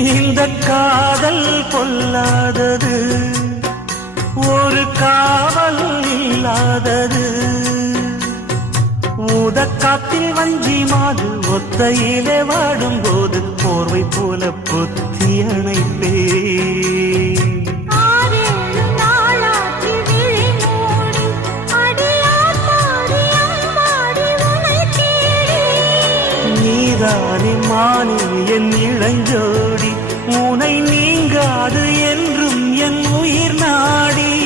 இந்த காதல் பொல்லாதது, ஒரு காவல் இல்லாதது. ஊதக்காத்தில் வஞ்சி மாது ஒத்தையிலே வாடும்போது போர்வை போல புத்தி அணைப்பே. நீதானே மானே என் இளஞ்சோடி, உனை நீங்காது என்றும் என் உயிர் நாடி.